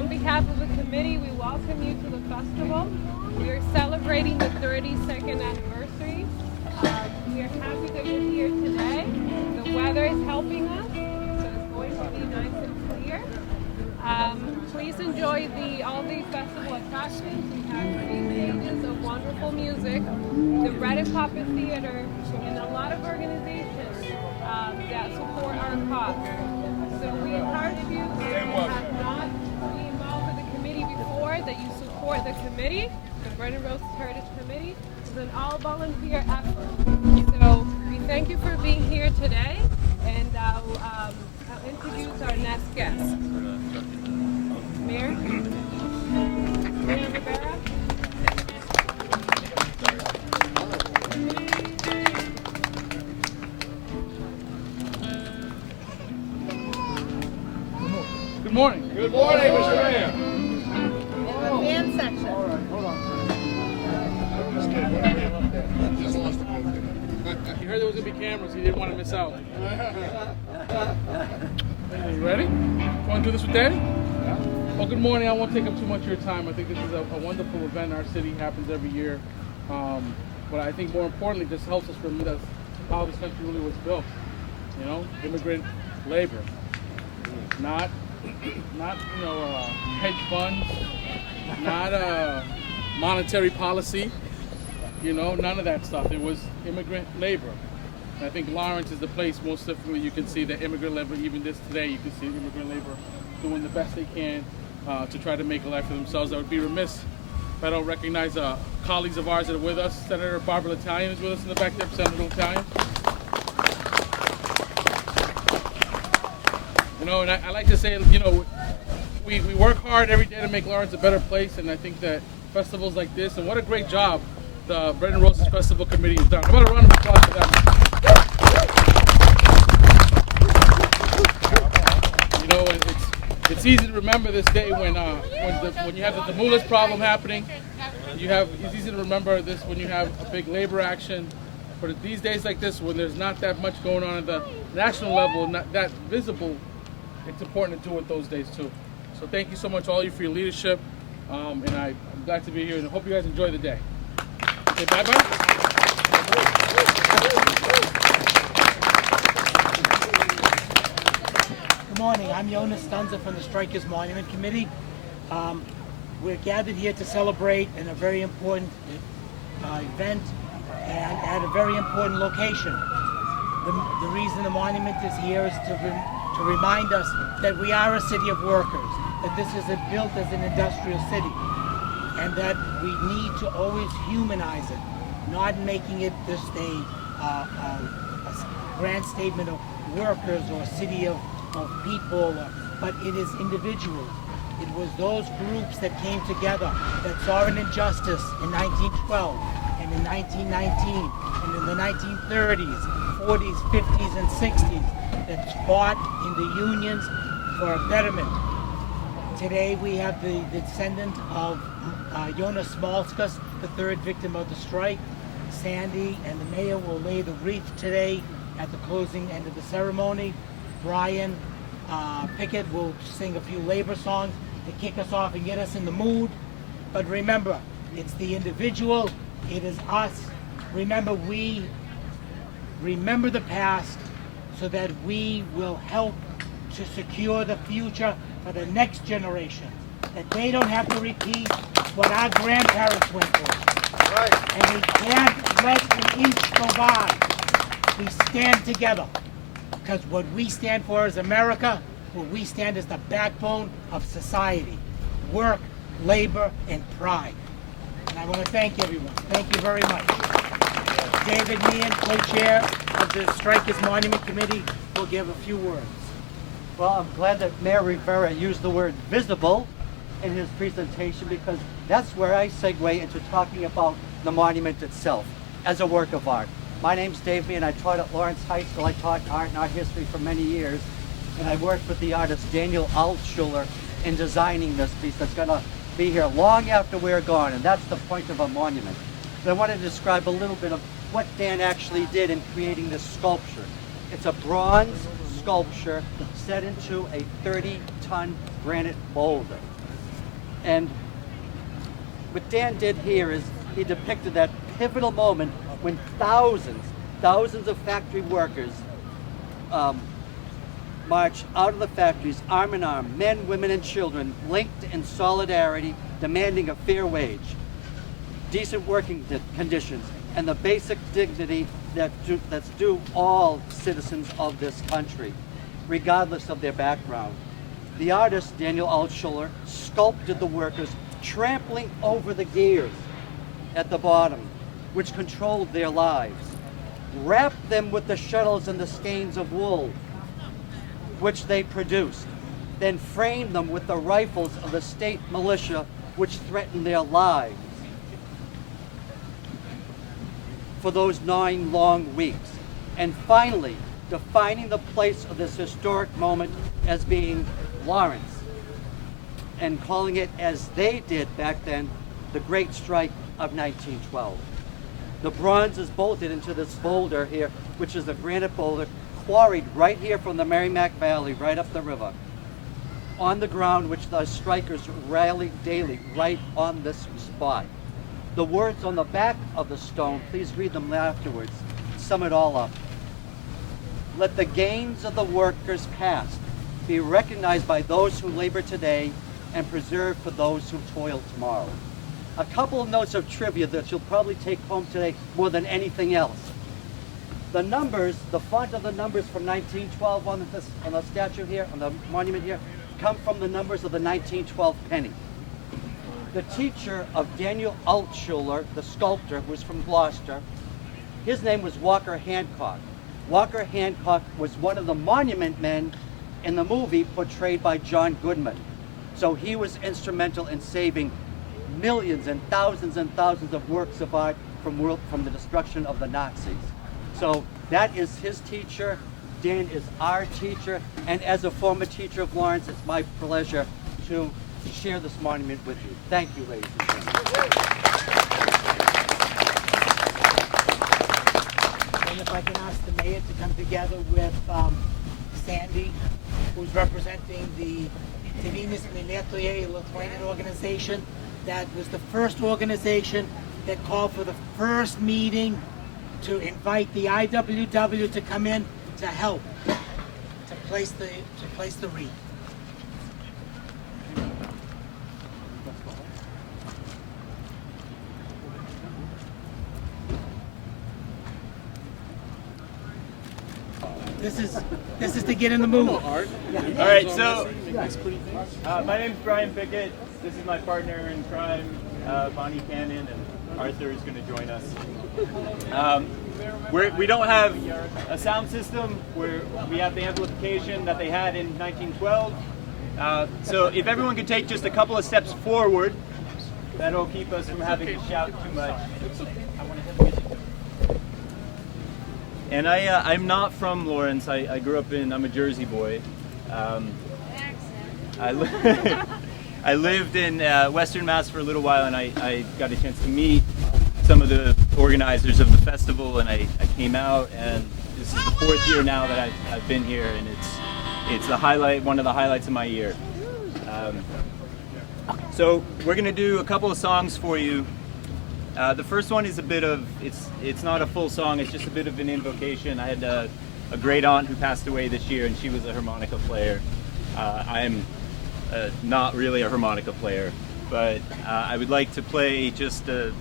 on behalf of the committee, we welcome you to the festival. We are celebrating the 32nd anniversary. We are happy that you're here today. The weather is helping us, so it's going to be nice and clear. Please enjoy all the festival attractions. We have 3 stages of wonderful music, the Bread and Puppet Theater, and a lot of organizations that support our cause. So we encourage you, if you have not been involved with the committee before, that you support the committee. The Brennan Rose Heritage Committee is an all-volunteer effort. So we thank you for being here today, and I'll introduce our next guest. Mayor Rivera. Good morning. Good morning, Mr. Mayor. The fan section. All right, hold on. You heard there was going to be cameras. He didn't want to miss out. Hey, you ready? Want to do this with Daddy? Well, good morning. I won't take up too much of your time. I think this is a wonderful event in our city. It happens every year. But I think more importantly, this helps us remember how this country really was built. You know, immigrant labor. Not hedge funds, not monetary policy, none of that stuff. It was immigrant labor. And I think Lawrence is the place most specifically you can see the immigrant labor. Even today, you can see immigrant labor doing the best they can to try to make a life for themselves. I would be remiss if I don't recognize colleagues of ours that are with us. Senator Barbara L'Italian is with us in the back there. Senator L'Italian. And I like to say, we work hard every day to make Lawrence a better place, and I think that festivals like this, and what a great job the Brennan Roses Festival Committee has done. I'm going to round of applause for them. It's easy to remember this day when you have the Demoulas problem happening. It's easy to remember this when you have a big labor action. But these days like this, when there's not that much going on at the national level, not that visible, it's important to do it those days too. So thank you so much, all of you, for your leadership, and I'm glad to be here, and I hope you guys enjoy the day. Okay, bye-bye. Good morning. I'm Jonas Stunza from the Strikers Monument Committee. We're gathered here to celebrate in a very important event and at a very important location. The reason the monument is here is to remind us that we are a city of workers, that this is built as an industrial city, and that we need to always humanize it, not making it just a grand statement of workers or a city of people, but it is individuals. It was those groups that came together that saw an injustice in 1912 and in 1919 and in the 1930s, 40s, 50s, and 60s that fought in the unions for a betterment. Today we have the descendant of Jonas Smolskas, the third victim of the strike. Sandy and the mayor will lay the wreath today at the closing end of the ceremony. Brian Pickett will sing a few labor songs to kick us off and get us in the mood. But remember, it's the individual, it is us. Remember the past so that we will help to secure the future for the next generation, that they don't have to repeat what our grandparents went through. Right. And we can't let an inch go by. We stand together, because what we stand for is America. What we stand is the backbone of society: work, labor, and pride. And I want to thank everyone. Thank you very much. David Meehan, co-chair of the Strikers Monument Committee, will give a few words. Well, I'm glad that Mayor Rivera used the word visible in his presentation, because that's where I segue into talking about the monument itself as a work of art. My name's Dave Meehan. I taught at Lawrence High School. I taught art and art history for many years, and I worked with the artist Daniel Altschuler in designing this piece that's going to be here long after we're gone, and that's the point of a monument. But I want to describe a little bit of what Dan actually did in creating this sculpture. It's a bronze sculpture set into a 30-ton granite boulder. And what Dan did here is he depicted that pivotal moment when thousands of factory workers marched out of the factories arm in arm, men, women, and children, linked in solidarity, demanding a fair wage, decent working conditions, and the basic dignity that's due all citizens of this country, regardless of their background. The artist, Daniel Altshuler, sculpted the workers, trampling over the gears at the bottom, which controlled their lives, wrapped them with the shuttles and the skeins of wool, which they produced, then framed them with the rifles of the state militia, which threatened their lives for those 9 long weeks. And finally, defining the place of this historic moment as being Lawrence, and calling it, as they did back then, the Great Strike of 1912. The bronze is bolted into this boulder here, which is a granite boulder quarried right here from the Merrimack Valley, right up the river, on the ground which the strikers rallied daily, right on this spot. The words on the back of the stone, please read them afterwards, sum it all up. Let the gains of the workers past be recognized by those who labor today and preserved for those who toil tomorrow. A couple of notes of trivia that you'll probably take home today more than anything else. The numbers, the font of the numbers from 1912 on the statue here, on the monument here, come from the numbers of the 1912 penny. The teacher of Daniel Altshuler, the sculptor, who was from Gloucester, his name was Walker Hancock. Walker Hancock was one of the monument men in the movie portrayed by John Goodman. So he was instrumental in saving millions and thousands of works of art from the destruction of the Nazis. So that is his teacher. Dan is our teacher. And as a former teacher of Lawrence, it's my pleasure to share this monument with you. Thank you, ladies and gentlemen. And if I can ask the mayor to come together with Sandy, who's representing the Tėvynės Mylėtojai Lithuanian organization. That was the first organization that called for the first meeting to invite the IWW to come in to help to place the wreath. This is to get in the mood. All right, so my name's Brian Pickett. This is my partner in crime, Bonnie Cannon, and Arthur is going to join us. We don't have a sound system. We have the amplification that they had in 1912. So if everyone could take just a couple of steps forward, that'll keep us from having to shout too much. And I'm not from Lawrence. I grew up I'm a Jersey boy. I lived in Western Mass for a little while, and I got a chance to meet some of the organizers of the festival, and I came out, and this is the 4th year now that I've been here, and it's one of the highlights of my year. So we're gonna do a couple of songs for you. The first one is it's not a full song, it's just a bit of an invocation. I had a great aunt who passed away this year, and she was a harmonica player. I'm not really a harmonica player, but I would like to play just a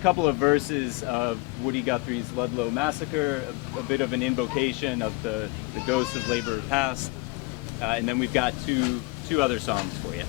couple of verses of Woody Guthrie's Ludlow Massacre, a bit of an invocation of the ghosts of labor past, and then we've got two other songs for you.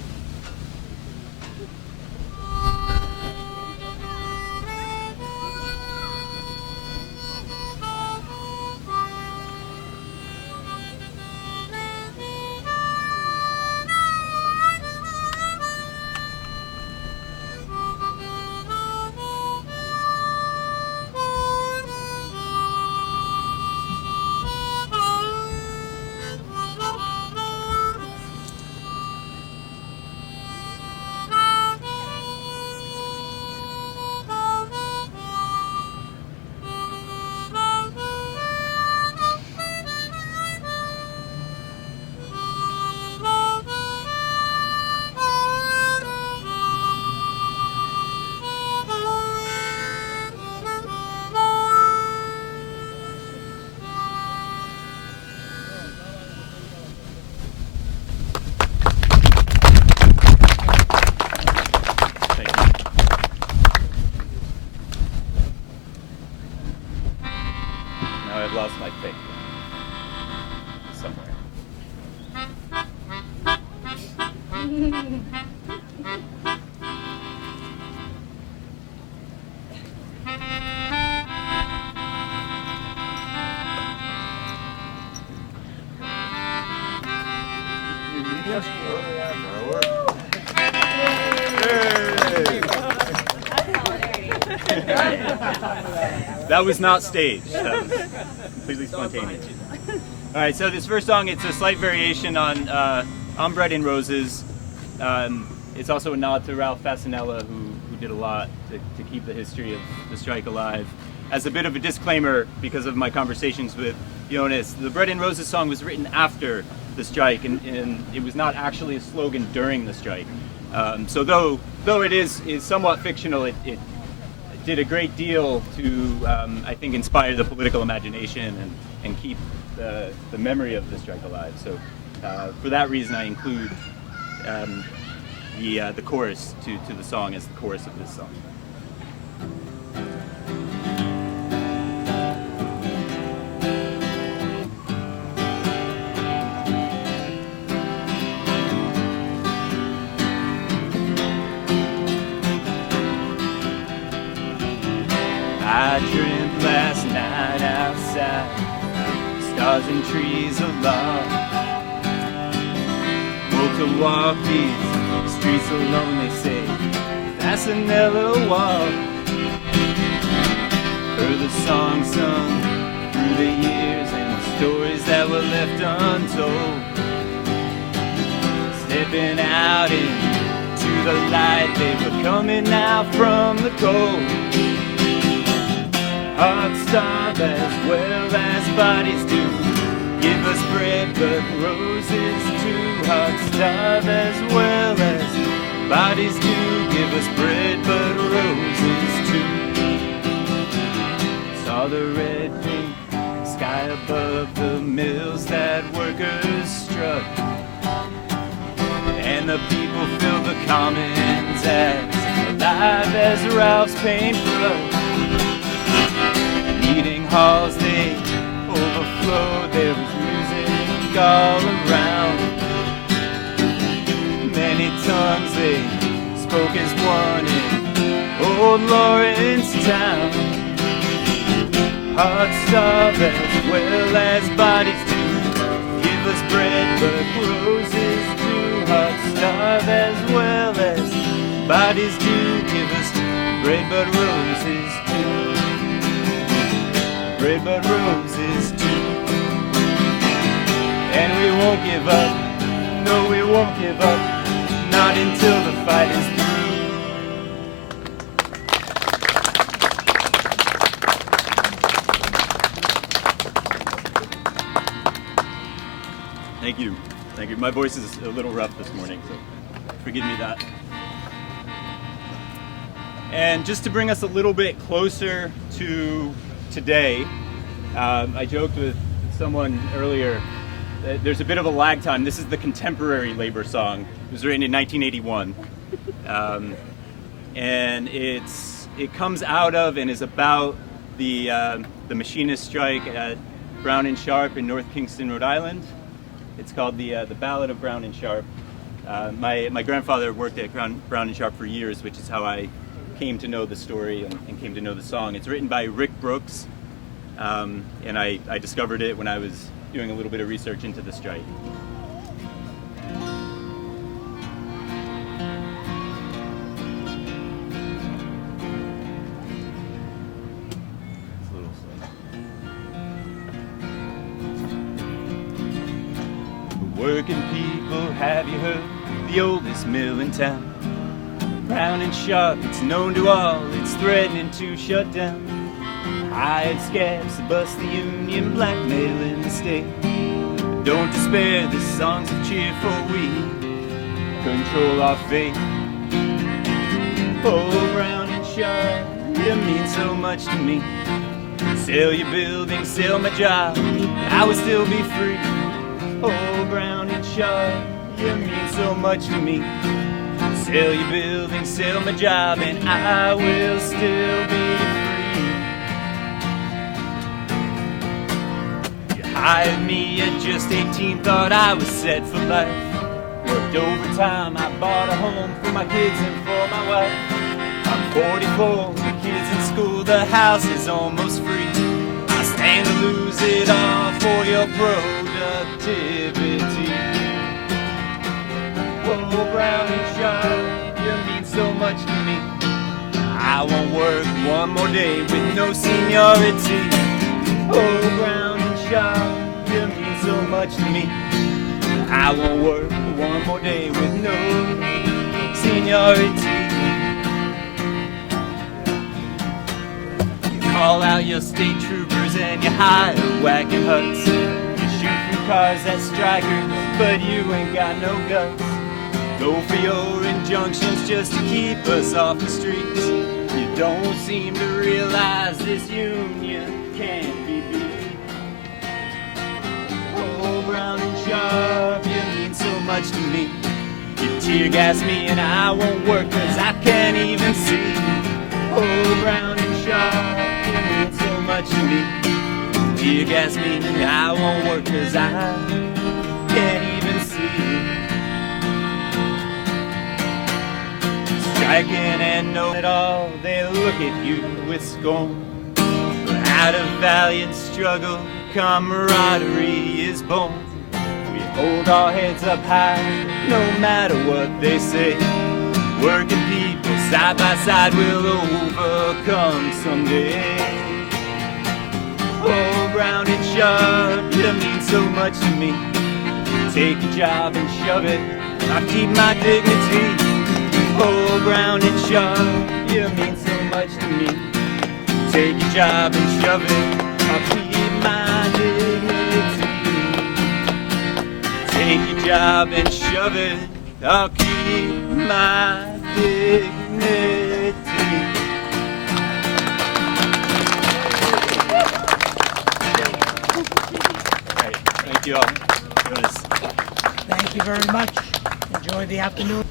That was not staged. That was completely spontaneous. All right, so this first song, it's a slight variation on Bread and Roses. It's also a nod to Ralph Fasanella, who did a lot to keep the history of the strike alive. As a bit of a disclaimer, because of my conversations with Jonas, the Bread and Roses song was written after the strike, and it was not actually a slogan during the strike. So though it is somewhat fictional, it did a great deal to, I think, inspire the political imagination and keep the memory of the strike alive. So for that reason, I include the chorus to the song as the chorus of this song. I dreamt last night outside, stars and trees aloft. Woke to walk these streets alone, they say, Fasanella walk. Heard the song sung through the years and the stories that were left untold. Stepping out into the light, they were coming out from the cold. Hearts starve as well as bodies do. Give us bread but roses too. Hearts starve as well as bodies do. Give us bread but roses too. Saw the red pink sky above the mills that workers struck, and the people filled the commons as alive as Ralph's paintbrush. Meeting halls, they overflowed, there was music all around. Many tongues they spoke as one in old Lawrence town. Hearts starve as well as bodies do. Give us bread but roses too. Hearts starve as well as bodies do. Give us bread but roses too. Bread but roses too. And we won't give up, no we won't give up, not until the fight is through. Thank you, thank you. My voice is a little rough this morning, so forgive me that. And just to bring us a little bit closer to today, I joked with someone earlier that there's a bit of a lag time. This is the contemporary labor song. It was written in 1981, and it comes out of and is about the machinist strike at Brown and Sharp in North Kingston, Rhode Island. It's called the Ballad of Brown and Sharp. My grandfather worked at Brown and Sharp for years, which is how I came to know the story and came to know the song. It's written by Rick Brooks, and I discovered it when I was doing a little bit of research into the strike. It's a little slow. The working people, have you heard? The oldest mill in town. Brown and Sharp, it's known to all, it's threatening to shut down. Hired scabs to bust the union, blackmailing the state. Don't despair, this song's of cheer, for we control our fate. Oh, Brown and Sharp, you mean so much to me. Sell your building, sell my job, I would still be free. Oh, Brown and Sharp, you mean so much to me. Sell your building, sell my job, and I will still be free. You hired me at just 18, thought I was set for life. Worked over time I bought a home for my kids and for my wife. I'm 44, the kids in school, the house is almost free. I stand to lose it all for your productivity. Oh, brown and sharp, you mean so much to me. I won't work one more day with no seniority. Oh, brown and sharp, you mean so much to me. I won't work one more day with no seniority. You call out your state troopers and you hire wagon huts. You shoot from cars at strikers, but you ain't got no guts. Go for your injunctions just to keep us off the streets. You don't seem to realize this union can't be beat. Oh, brown and sharp, you mean so much to me. You tear gas me and I won't work 'cause I can't even see. Oh, brown and sharp, you mean so much to me. Tear gas me and I won't work 'cause I can't even see. Striking and know it all, they look at you with scorn. But out of valiant struggle, camaraderie is born. We hold our heads up high, no matter what they say. Working people side by side will overcome someday. Oh, brown and sharp, you mean so much to me. Take a job and shove it, I'll keep my dignity. Oh, brown and sharp, you mean so much to me. Take your job and shove it, I'll keep my dignity. Take your job and shove it, I'll keep my dignity. All right, thank you all. Thank you very much. Enjoy the afternoon.